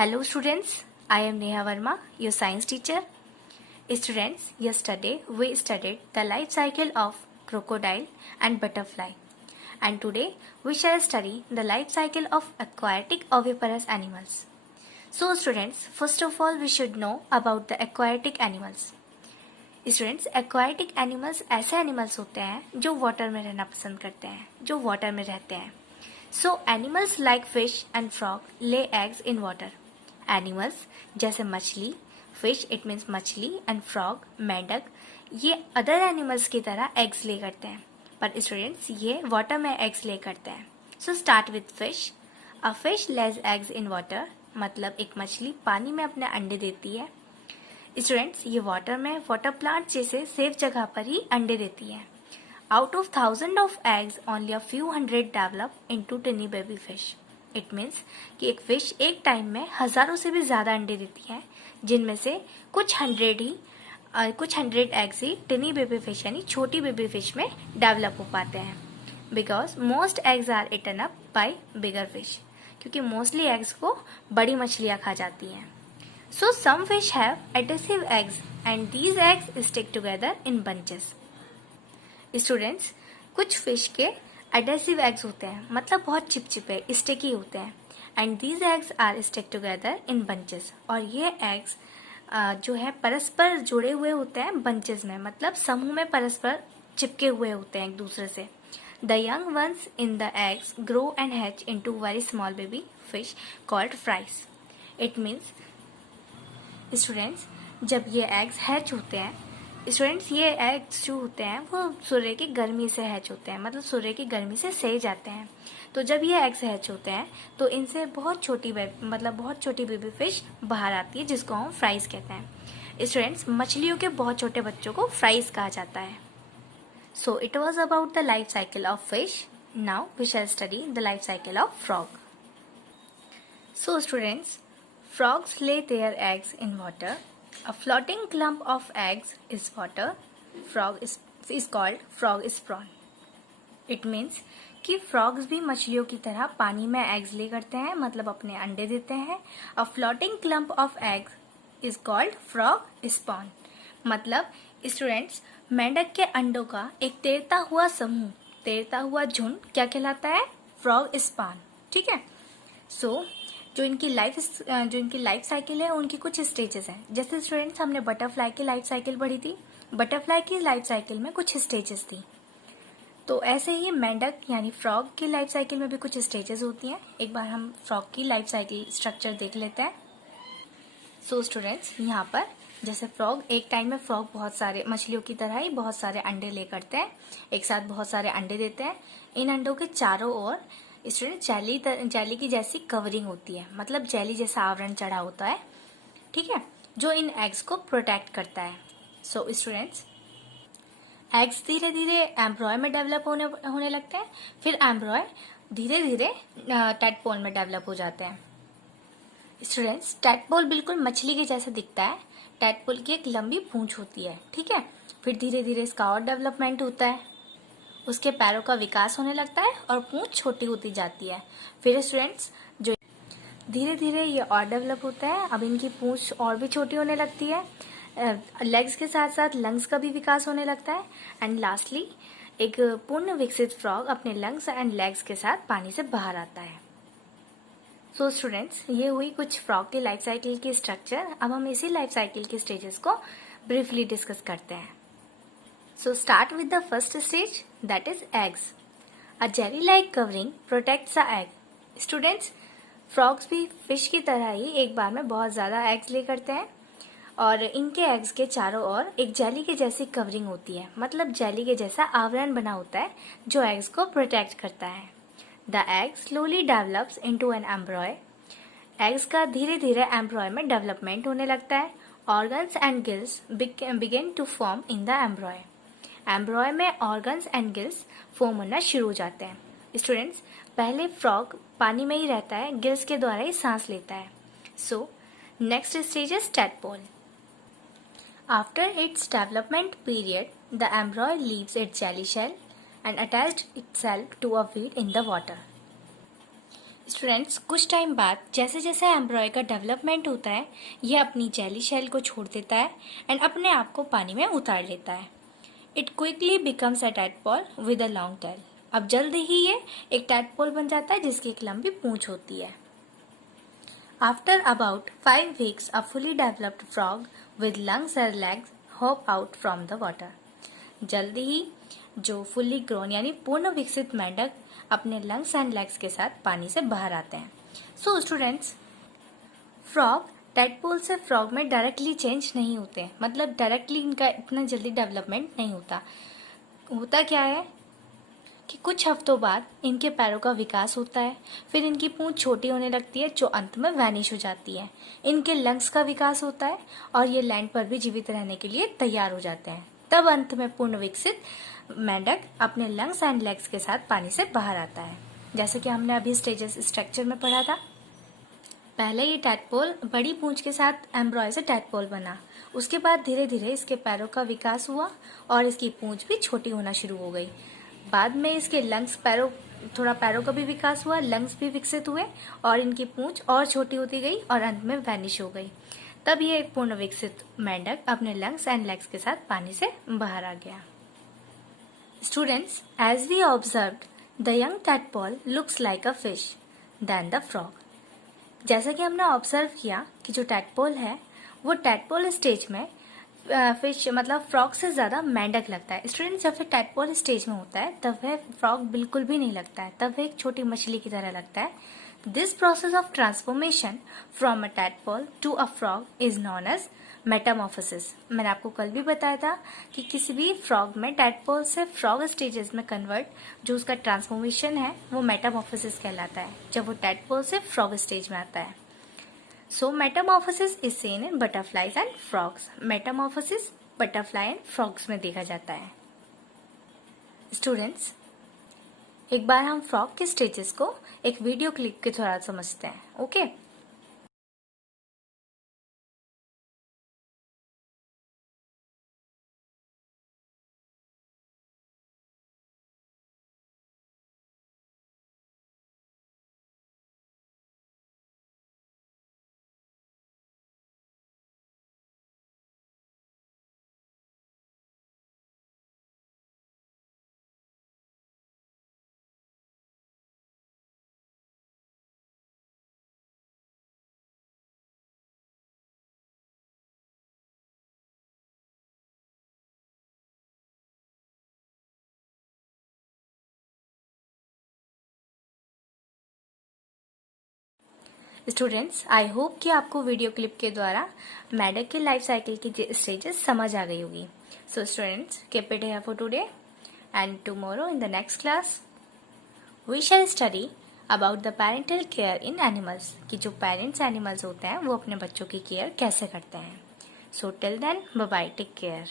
Hello students, I am Neha Verma, your science teacher. Students, yesterday we studied the life cycle of crocodile and butterfly. And today we shall study the life cycle of aquatic oviparous animals. So students, first of all we should know about the aquatic animals. Students aquatic animals ऐसे animals होते हैं जो water में रहना पसंद करते हैं, जो वाटर में रहते हैं. सो animals like fish and frog lay eggs in water. Animals जैसे मछली, फिश इट मीन्स मछली, एंड फ्रॉग मेंढक, ये अदर एनिमल्स की तरह एग्स ले करते हैं, पर स्टूडेंट्स ये वाटर में एग्स ले करते हैं. So start with fish. A fish Lay's eggs in water, मतलब एक मछली पानी में अपने अंडे देती है. स्टूडेंट्स ये वाटर में वाटर प्लांट जैसे सेफ जगह पर ही अंडे देती है. Out of 1000 of eggs only a few hundred develop into टिनी baby fish. It means कि एक फिश एक टाइम में हजारों से भी ज्यादा अंडे देती है, जिनमें से कुछ हंड्रेड एग्स ही टिनी बेबी फिश यानी छोटी बेबी फिश में डेवलप हो पाते हैं. Because most eggs are eaten up by bigger fish, क्योंकि मोस्टली एग्स को बड़ी मछलियां खा जाती हैं. So some fish have adhesive eggs and these eggs stick together in bunches. Students, कुछ fish के adhesive eggs होते हैं, मतलब बहुत चिपचिपे स्टिकी होते हैं, and these eggs are stick together in bunches. और ये eggs जो है परस्पर जुड़े हुए होते हैं bunches में, मतलब समूह में परस्पर चिपके हुए होते हैं एक दूसरे से. The young ones in the eggs grow and hatch into very small baby fish called fries. It means students जब ये एग्स हैच होते हैं, स्टूडेंट्स ये एग्स जो होते हैं वो सूर्य की गर्मी से हैच होते हैं, मतलब सूर्य की गर्मी से सेक जाते हैं. तो जब ये एग्स हैच होते हैं तो इनसे बहुत छोटी बेबी फिश बाहर आती है, जिसको हम फ्राइज कहते हैं. स्टूडेंट्स मछलियों के बहुत छोटे बच्चों को फ्राइज कहा जाता है. So it was about the life cycle of fish. Now we shall study the life cycle of frog. So students, frogs lay their eggs in water. A floating clump of eggs is water. Frog is called frog spawn. It means कि frogs भी मछलियों की तरह पानी में eggs ले करते हैं, मतलब अपने अंडे देते हैं. A floating clump of eggs is called frog spawn. मतलब स्टूडेंट्स मेंढक के अंडों का एक तैरता हुआ समूह, तैरता हुआ झुंड क्या कहलाता है? Frog span. ठीक है. सो जो इनकी लाइफ साइकिल है उनकी कुछ स्टेजेस हैं. जैसे स्टूडेंट्स हमने बटरफ्लाई की लाइफ साइकिल पढ़ी थी. बटरफ्लाई की लाइफ साइकिल में कुछ स्टेजेस थी, तो ऐसे ही मेंढक यानी फ्रॉग की लाइफ साइकिल में भी कुछ स्टेजेस होती हैं. एक बार हम फ्रॉग की लाइफ साइकिल स्ट्रक्चर देख लेते हैं. सो स्टूडेंट्स यहाँ पर जैसे फ्रॉग एक टाइम में फ्रॉग बहुत सारे मछलियों की तरह ही बहुत सारे अंडे ले करते हैं, एक साथ बहुत सारे अंडे देते हैं. इन अंडों के चारों ओर स्टूडेंट जेली की जैसी कवरिंग होती है, मतलब जेली जैसा आवरण चढ़ा होता है. ठीक है, जो इन एग्स को प्रोटेक्ट करता है. सो स्टूडेंट्स एग्स धीरे धीरे एम्ब्रॉय में डेवलप होने लगते हैं. फिर एम्ब्रॉय धीरे धीरे टैडपोल में डेवलप हो जाते हैं. स्टूडेंट्स टैडपोल बिल्कुल मछली के जैसा दिखता है. टैडपोल की एक लंबी पूंछ होती है. ठीक है, फिर धीरे धीरे इसका और डेवलपमेंट होता है. उसके पैरों का विकास होने लगता है और पूंछ छोटी होती जाती है. फिर स्टूडेंट्स जो धीरे धीरे ये और डेवलप होता है. अब इनकी पूंछ और भी छोटी होने लगती है. लेग्स के साथ साथ लंग्स का भी विकास होने लगता है. एंड लास्टली एक पूर्ण विकसित फ्रॉग अपने लंग्स एंड लेग्स के साथ पानी से बाहर आता है. सो स्टूडेंट्स ये हुई कुछ फ्रॉग की लाइफ साइकिल की स्ट्रक्चर. अब हम इसी लाइफ साइकिल के स्टेजेस को ब्रीफली डिस्कस करते हैं. So start with the first stage, that is eggs. A jelly-like covering protects the egg. Students, frogs भी fish की तरह ही एक बार में बहुत ज़्यादा eggs ले करते हैं और इनके eggs के चारों ओर एक जेली के जैसी कवरिंग होती है, मतलब जेली के जैसा आवरण बना होता है जो eggs को प्रोटेक्ट करता है. The egg slowly develops into an embryo. Eggs का धीरे धीरे embryo में डेवलपमेंट होने लगता है. Organs and gills begin to form in the embryo. एम्ब्रॉय में ऑर्गन्स एंड गिल्स फॉर्म होना शुरू हो जाते हैं. स्टूडेंट्स पहले फ्रॉग पानी में ही रहता है, गिल्स के द्वारा ही सांस लेता है. So next stage is tadpole. After its development period the embryo leaves its jelly shell and attached itself to a weed in the water. Students, कुछ टाइम बाद जैसे जैसे एम्ब्रॉय का डेवलपमेंट होता है, यह अपनी जेली शेल को छोड़ देता है एंड अपने आप को पानी में उतार लेता है। It quickly becomes a tadpole with a long tail. अब जल्दी ही ये एक टैडपोल बन जाता है जिसकी एक लंबी पूंछ होती है। After about 5 weeks, a fully developed frog with lungs and legs hop out from the water. जल्दी ही जो फुल्ली ग्रोन यानी पूर्ण विकसित मेंढक अपने लंग्स एंड लेग्स के साथ पानी से बाहर आते हैं। सो स्टूडेंट्स, फ्रॉग टैडपोल से फ्रॉग में डायरेक्टली चेंज नहीं होते, मतलब डायरेक्टली इनका इतना जल्दी डेवलपमेंट नहीं होता। होता क्या है कि कुछ हफ्तों बाद इनके पैरों का विकास होता है, फिर इनकी पूंछ छोटी होने लगती है जो अंत में वैनिश हो जाती है। इनके लंग्स का विकास होता है और ये लैंड पर भी जीवित रहने के लिए तैयार हो जाते हैं। तब अंत में पूर्ण विकसित मेंढक अपने लंग्स एंड लेग्स के साथ पानी से बाहर आता है, जैसे कि हमने अभी स्टेजेस स्ट्रक्चर में पढ़ा था। पहले ये टैडपोल बड़ी पूंछ के साथ एम्ब्रॉय से टैडपोल बना, उसके बाद धीरे धीरे इसके पैरों का विकास हुआ और इसकी पूंछ भी छोटी होना शुरू हो गई। बाद में इसके लंग्स पैरों का भी विकास हुआ, लंग्स भी विकसित हुए और इनकी पूंछ और छोटी होती गई और अंत में वैनिश हो गई। तब ये एक पूर्ण विकसित मेंढक अपने लंग्स एंड लेग्स के साथ पानी से बाहर आ गया। Students, as we observed, the young tadpole looks like a fish then the frog. जैसा कि हमने ऑब्जर्व किया कि जो टैडपोल है वो टैडपोल स्टेज में फिश मतलब फ्रॉग से ज़्यादा मेंढक लगता है। स्टूडेंट, जब वह टैडपोल स्टेज में होता है तब वह फ्रॉग बिल्कुल भी नहीं लगता है, तब वह एक छोटी मछली की तरह लगता है। This process of transformation from a tadpole to a frog is known as metamorphosis. मैंने आपको कल भी बताया था कि किसी भी फ्रॉग में टैडपोल से फ्रॉग स्टेजेस में कन्वर्ट जो उसका ट्रांसफॉर्मेशन है वो मेटामॉर्फोसिस कहलाता है, जब वो टैडपोल से फ्रॉग स्टेज में आता है। So metamorphosis is seen in butterflies and frogs. Metamorphosis butterfly and frogs में देखा जाता है। स्टूडेंट्स, एक बार हम फ्रॉग के स्टेजेस को एक वीडियो क्लिप के द्वारा समझते हैं। ओके? स्टूडेंट्स, आई होप कि आपको वीडियो क्लिप के द्वारा मेंढक के लाइफ साइकिल की स्टेजेस समझ आ गई होगी। So students, keep it here for today and tomorrow in the next class we shall study about the parental care in animals, कि जो पेरेंट्स एनिमल्स होते हैं वो अपने बच्चों की केयर कैसे करते हैं। So till then, bye bye, take care.